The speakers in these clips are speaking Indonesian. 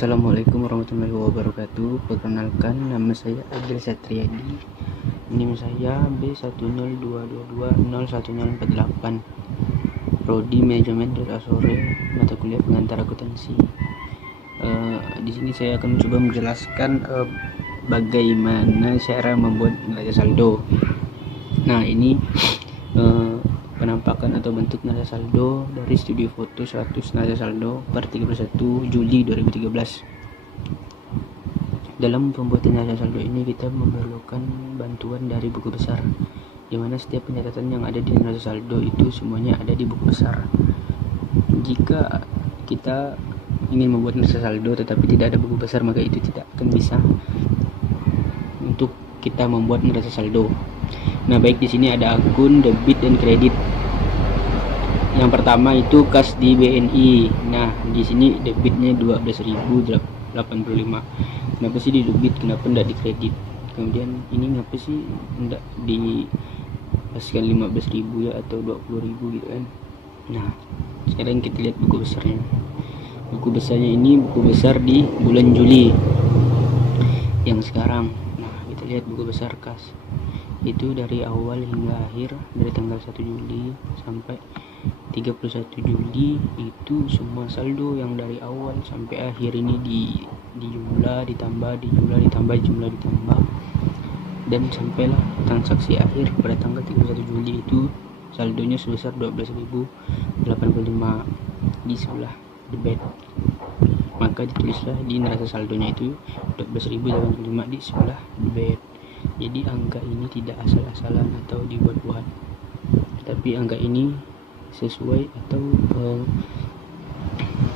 Assalamualaikum warahmatullahi wabarakatuh. Perkenalkan, nama saya Adil Satriadi. NIM saya B10222010048. Prodi Manajemen Data Sore, mata kuliah pengantar akuntansi. Di sini saya akan mencoba menjelaskan bagaimana cara membuat neraca saldo. Nah, ini penampakan atau bentuk neraca saldo dari studi foto 100 neraca saldo per 31 Juli 2013. Dalam pembuatan neraca saldo ini kita memerlukan bantuan dari buku besar, di mana setiap pencatatan yang ada di neraca saldo itu semuanya ada di buku besar. Jika kita ingin membuat neraca saldo tetapi tidak ada buku besar, maka itu tidak akan bisa untuk kita membuat neraca saldo. Nah, baik, di sini ada akun debit dan kredit. Yang pertama itu kas di BNI. Nah, di sini debitnya 12.085. Kenapa sih di debit? Kenapa enggak di kredit? Kemudian ini ngapa sih enggak dipaskan 15.000 ya atau 20.000 gitu kan? Nah, sekarang kita lihat buku besarnya. Buku besarnya ini buku besar di bulan Juli yang sekarang. Nah, kita lihat buku besar kas. Itu dari awal hingga akhir, dari tanggal 1 Juli sampai 31 Juli itu semua saldo yang dari awal sampai akhir ini dijumlah, ditambah dan sampailah transaksi akhir pada tanggal 31 Juli itu saldonya sebesar 12.085 di sebelah debit. Maka ditulislah di neraca saldonya itu 12.085 di sebelah debit. Jadi angka ini tidak asal-asalan atau dibuat-buat, tapi angka ini sesuai atau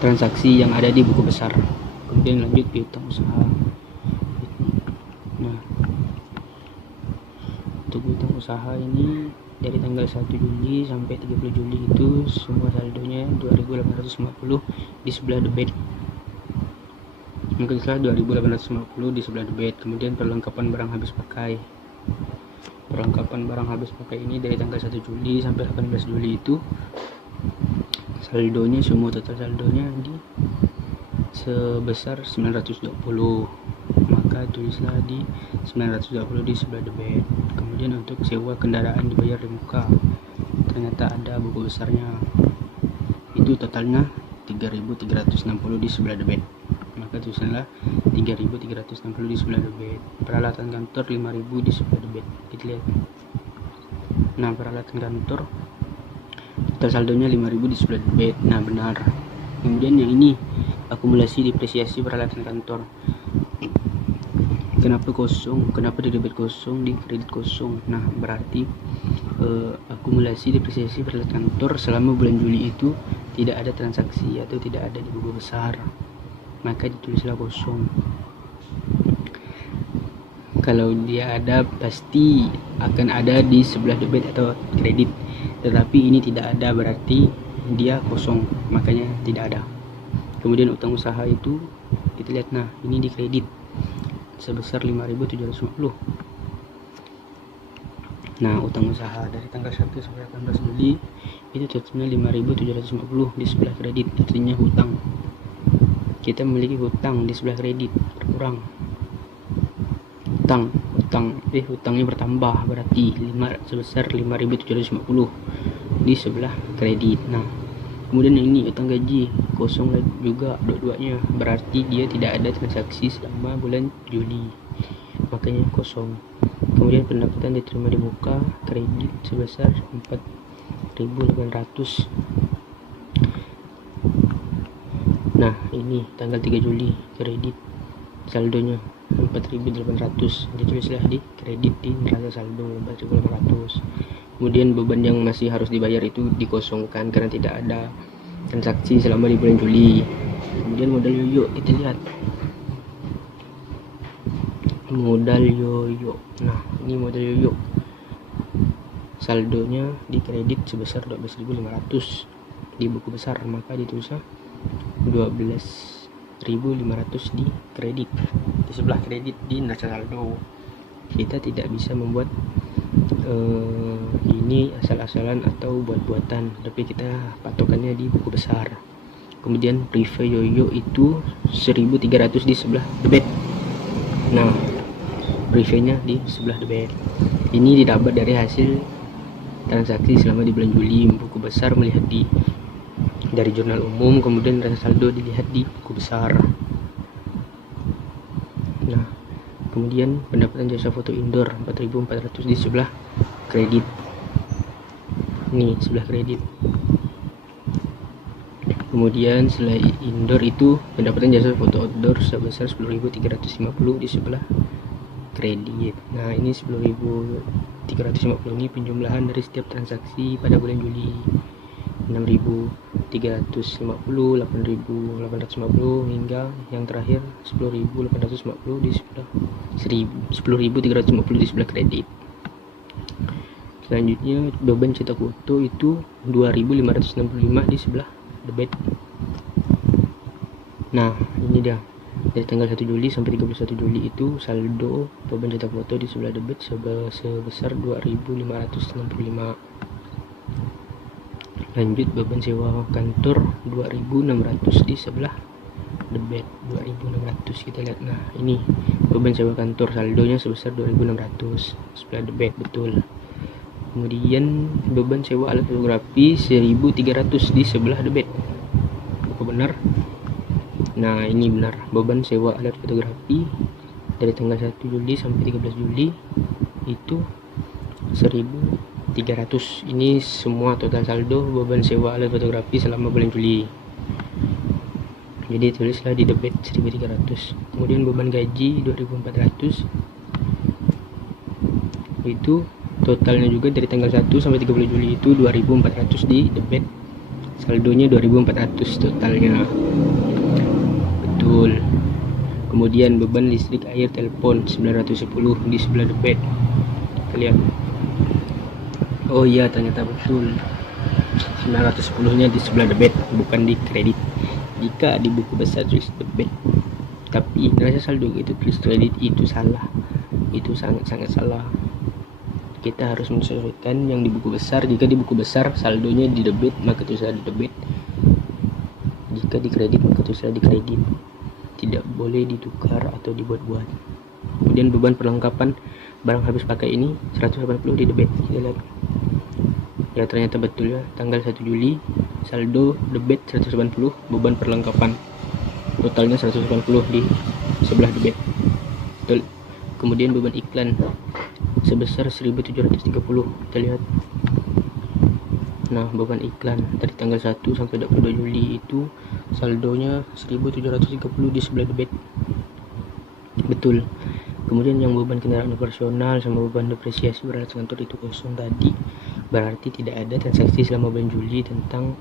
transaksi yang ada di buku besar. Kemudian lanjut piutang usaha. Nah, untuk piutang usaha ini dari tanggal 1 Juli sampai 30 Juli itu semua saldonya 2.850 di sebelah debit. Maka setelah 2.850 di sebelah debit. Kemudian perlengkapan barang habis pakai. Perlengkapan barang habis pakai ini dari tanggal 1 Juli sampai 18 Juli itu saldonya, semua total saldonya di sebesar 920. Maka tulislah di 920 di sebelah debit. Kemudian untuk sewa kendaraan dibayar di muka. Ternyata ada buku besarnya. Itu totalnya 3.360 di sebelah debit. Maka tulisanlah 3.360 di sebelah debit. Peralatan kantor 5.000 di sebelah debit. Kita lihat. Nah, peralatan kantor total saldonya 5.000 di sebelah debit. Nah, benar. Kemudian yang ini akumulasi depresiasi peralatan kantor. Kenapa kosong? Kenapa di debit kosong, di kredit kosong? Nah, berarti akumulasi depresiasi peralatan kantor selama bulan Juli itu tidak ada transaksi atau tidak ada di buku besar. Maka ditulislah kosong. Kalau dia ada, pasti akan ada di sebelah debit atau kredit, tetapi ini tidak ada, berarti dia kosong, makanya tidak ada. Kemudian utang usaha itu kita lihat. Nah, ini di kredit sebesar 5.750. Nah, utang usaha dari tanggal 1 sampai 18 Juli itu totalnya 5.750 di sebelah kredit. Artinya hutang. Kita memiliki hutang di sebelah kredit berkurang. Hutangnya bertambah, berarti sebesar 5.750 di sebelah kredit. Nah, kemudian ini utang gaji kosong juga dua-duanya, berarti dia tidak ada transaksi selama bulan Juli, makanya kosong. Kemudian pendapatan diterima di muka kredit sebesar 4.800. Nah, ini tanggal 3 Juli kredit saldonya 4.800. Ditulislah di kredit di neraca saldo 4.800. Kemudian beban yang masih harus dibayar itu dikosongkan karena tidak ada transaksi selama di bulan Juli. Kemudian modal yoyo, kita lihat modal yoyo. Nah, ini modal yoyo saldonya di kredit sebesar 12.500 di buku besar, maka ditulislah 12.500 di kredit, di sebelah kredit di neraca saldo. Kita tidak bisa membuat ini asal-asalan atau buat-buatan, tapi kita patokannya di buku besar. Kemudian Prive Yoyo itu 1300 di sebelah debit. Nah, Prive-nya di sebelah debit. Ini didapat dari hasil transaksi selama di bulan Juli. Buku besar melihat dari jurnal umum, kemudian neraca saldo dilihat di buku besar. Nah, kemudian pendapatan jasa foto indoor 4.400 di sebelah kredit. Ini sebelah kredit. Kemudian selain indoor itu pendapatan jasa foto outdoor sebesar 10.350 di sebelah kredit. Nah, ini 10.350 ini penjumlahan dari setiap transaksi pada bulan Juli. 6.350, 8.850 hingga yang terakhir 10.850 di sebelah 10.350 di sebelah kredit. Selanjutnya beban cetak foto itu 2.565 di sebelah debit. Nah, ini dia dari tanggal 1 Juli sampai 31 Juli itu saldo beban cetak foto di sebelah debit sebesar 2.565. Lanjut beban sewa kantor 2.600 di sebelah debit. 2.600 kita lihat. Nah, ini beban sewa kantor saldonya sebesar 2.600 sebelah debit, betul. Kemudian beban sewa alat fotografi 1.300 di sebelah debit. Apa benar? Nah, ini benar. Beban sewa alat fotografi dari tanggal 1 Juli sampai 13 Juli itu 1.300. Ini semua total saldo beban sewa alat fotografi selama bulan Juli. Jadi tulislah di debit 1.300. Kemudian beban gaji 2.400 itu totalnya juga dari tanggal 1 sampai 30 Juli itu 2.400 di debit. Saldonya 2.400 totalnya. Betul. Kemudian beban listrik, air, telepon 910 di sebelah debit. Kita lihat. Oh iya, ternyata betul. 910-nya di sebelah debit, bukan di kredit. Jika di buku besar tulis debit, tapi neraca saldo itu tulis kredit, itu salah. Itu sangat-sangat salah. Kita harus menyesuaikan yang di buku besar. Jika di buku besar saldonya di debit, maka tulislah di debit. Jika di kredit, maka tulislah di kredit. Tidak boleh ditukar atau dibuat-buat. Kemudian beban perlengkapan barang habis pakai ini 180 di debit. Kita lihat. Ya, ternyata betul ya. Tanggal 1 Juli saldo debit 180, beban perlengkapan totalnya 180 di sebelah debit. Betul. Kemudian beban iklan sebesar 1.730. Kita lihat. Nah, beban iklan dari tanggal 1 sampai 22 Juli itu saldonya 1.730 di sebelah debit. Betul. Kemudian yang beban kendaraan operasional sama beban depresiasi beralat kantor itu kosong tadi. Berarti tidak ada transaksi selama bulan Juli tentang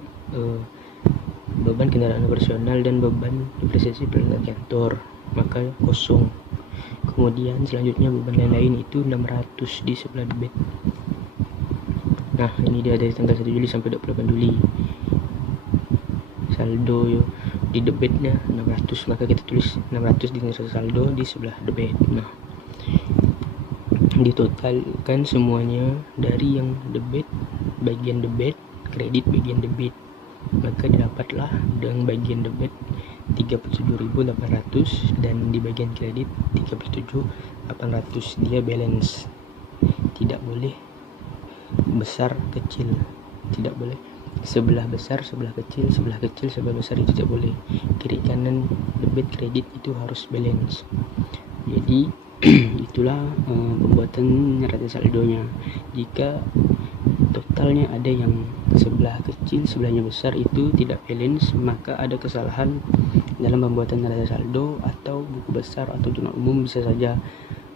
beban kendaraan operasional dan beban depresiasi beralat kantor, maka kosong. Kemudian selanjutnya beban lain-lain itu 600 di sebelah debit. Nah, ini dia dari tanggal 1 Juli sampai 28 Juli. Saldo di debitnya 600, maka kita tulis 600 di neraca saldo di sebelah debit. Nah, ditotalkan semuanya dari yang debit bagian debit, kredit bagian debit, maka didapatlah dengan bagian debit 37.800 dan di bagian kredit 37.800. Dia balance. Tidak boleh besar kecil, tidak boleh sebelah besar sebelah kecil, sebelah kecil sebelah besar, itu tidak boleh. Kiri kanan debit kredit itu harus balance. Jadi itulah pembuatan neraca saldonya. Jika totalnya ada yang sebelah kecil sebelahnya besar, itu tidak balance, maka ada kesalahan dalam pembuatan neraca saldo atau buku besar atau jurnal umum. Bisa saja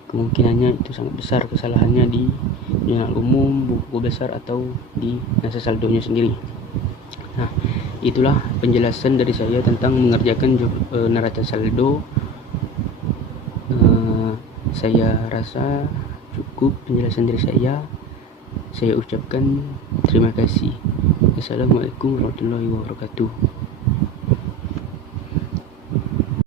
kemungkinannya itu sangat besar kesalahannya di jurnal umum, buku besar atau di neraca saldonya sendiri. Nah, itulah penjelasan dari saya tentang mengerjakan neraca saldo. Saya rasa cukup penjelasan dari saya. Saya ucapkan terima kasih. Assalamualaikum warahmatullahi wabarakatuh.